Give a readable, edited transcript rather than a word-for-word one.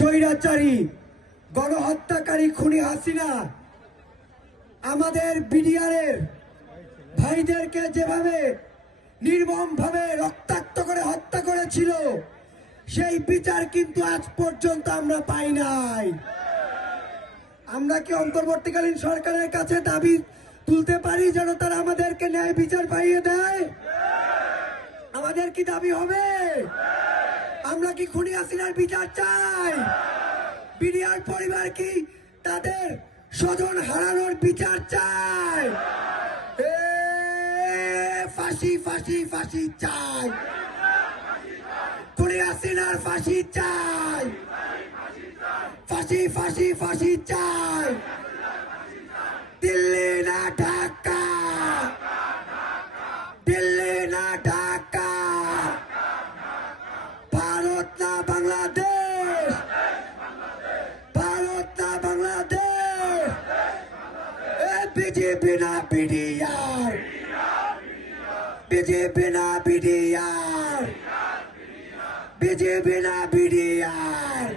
স্বৈরাচারী গণহত্যাকারী খুনি হাসিনা আমাদের বিডিআরের ভাইদেরকে যেভাবে নির্মমভাবে রক্তাক্ত করে হত্যা করেছিল, সেই বিচার কিন্তু আজ পর্যন্ত আমরা পাই নাই। আমরা কি অন্তর্বর্তীকালীন সরকারের কাছে দাবি তুলতে পারি যেন তারা আমাদেরকে ন্যায় বিচার পাইয়ে দেয়? আমাদের কি দাবি হবে? আমরা কি খুনি হাসিনার বিচার চাই? বিডিআর পরিবার কি তাদের স্বজন হারানোর বিচার চায়? ফাঁসি ফাঁসি ফাঁসি চাই, খুনি হাসিনার ফাঁসি চাই, ফাঁসি ফাঁসি ফাঁসি চাই। দিল্লি না ঢাকা, দিল্লি না ঢাকা, ভারত না বাংলাদেশ, ভারত না বাংলাদেশ। বিজেপি না বিডিআর, বিজেপি না বিডিআর, বিজেপি না বিডিআর।